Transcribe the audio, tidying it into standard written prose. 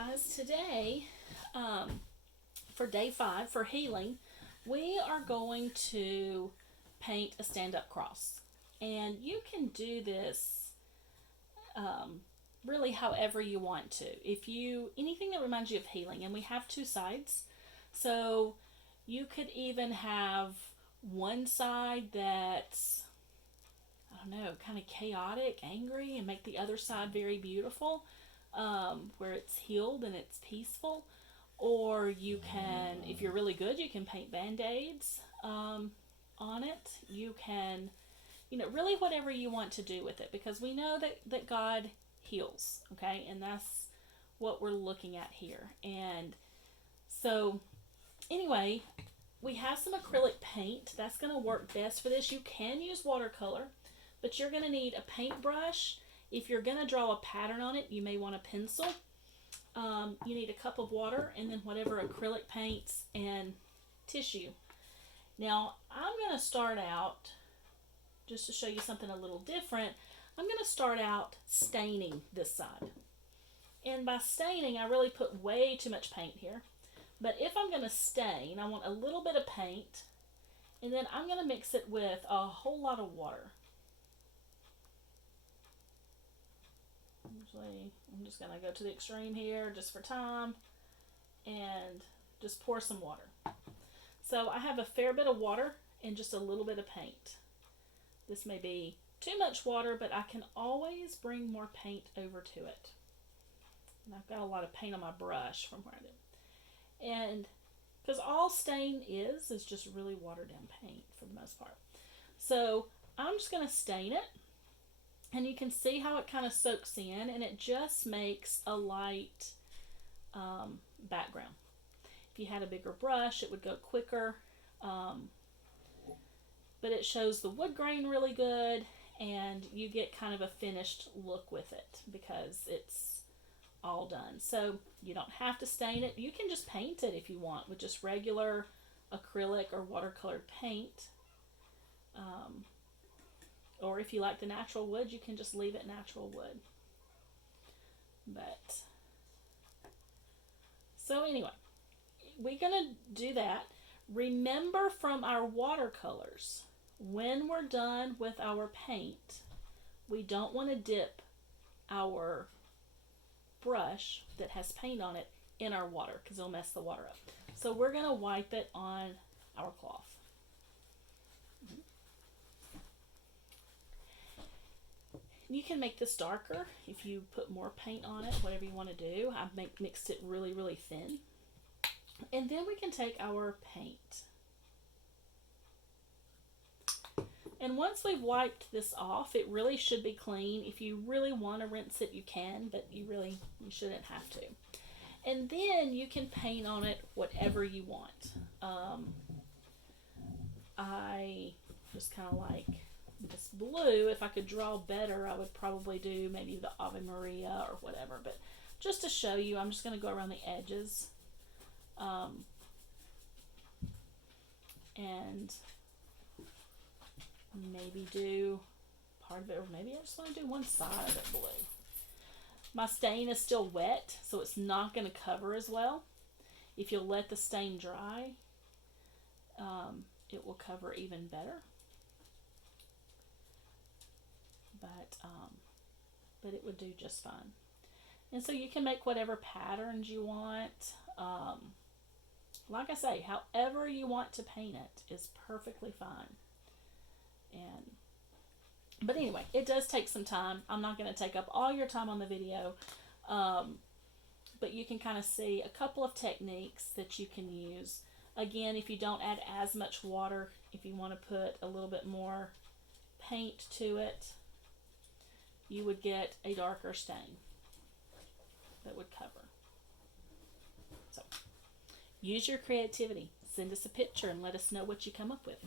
guys, today for day 5 for healing, we are going to paint a stand up cross. And you can do this really however you want to. If you, anything that reminds you of healing, and we have two sides. So you could even have one side that's, I don't know, kind of chaotic, angry, and make the other side very beautiful, where it's healed and it's peaceful. Or you can, if you're really good, you can paint band aids on it. You can, really whatever you want to do with it, because we know that God heals, okay? And that's what we're looking at here. And so, anyway, we have some acrylic paint. That's going to work best for this. You can use watercolor, but you're going to need a paintbrush. If you're going to draw a pattern on it, you may want a pencil. You need a cup of water and then whatever acrylic paints and tissue. Now, I'm going to start out, just to show you something a little different, I'm going to start out staining this side. And by staining, I really put way too much paint here. But if I'm going to stain, I want a little bit of paint, and then I'm going to mix it with a whole lot of water. Usually, I'm just going to go to the extreme here just for time and just pour some water. So I have a fair bit of water and just a little bit of paint. This may be too much water, but I can always bring more paint over to it. And I've got a lot of paint on my brush from where I did. And because all stain is just really watered down paint for the most part. So I'm just going to stain it. And you can see how it kind of soaks in, and it just makes a light background. If you had a bigger brush, it would go quicker. But it shows the wood grain really good, and you get kind of a finished look with it because it's all done. So you don't have to stain it. You can just paint it if you want with just regular acrylic or watercolored paint. Or if you like the natural wood, you can just leave it natural wood. But, so anyway, we're going to do that. Remember from our watercolors, when we're done with our paint, we don't want to dip our brush that has paint on it in our water because it'll mess the water up. So we're going to wipe it on our cloth. You can make this darker if you put more paint on it, whatever you want to do. I've mixed it really, really thin. And then we can take our paint. And once we've wiped this off, it really should be clean. If you really want to rinse it, you can, but you shouldn't have to. And then you can paint on it whatever you want. I just kind of like this blue. If I could draw better, I would probably do maybe the Ave Maria or whatever, but just to show you, I'm just going to go around the edges and maybe do part of it, or maybe I just want to do one side of it blue. My stain is still wet, so it's not going to cover as well. If you'll let the stain dry, it will cover even better. But it would do just fine. And so you can make whatever patterns you want. Like I say, however you want to paint it is perfectly fine. But anyway, it does take some time. I'm not going to take up all your time on the video. But you can kind of see a couple of techniques that you can use. Again, if you don't add as much water, if you want to put a little bit more paint to it, you would get a darker stain that would cover. So, use your creativity. Send us a picture and let us know what you come up with.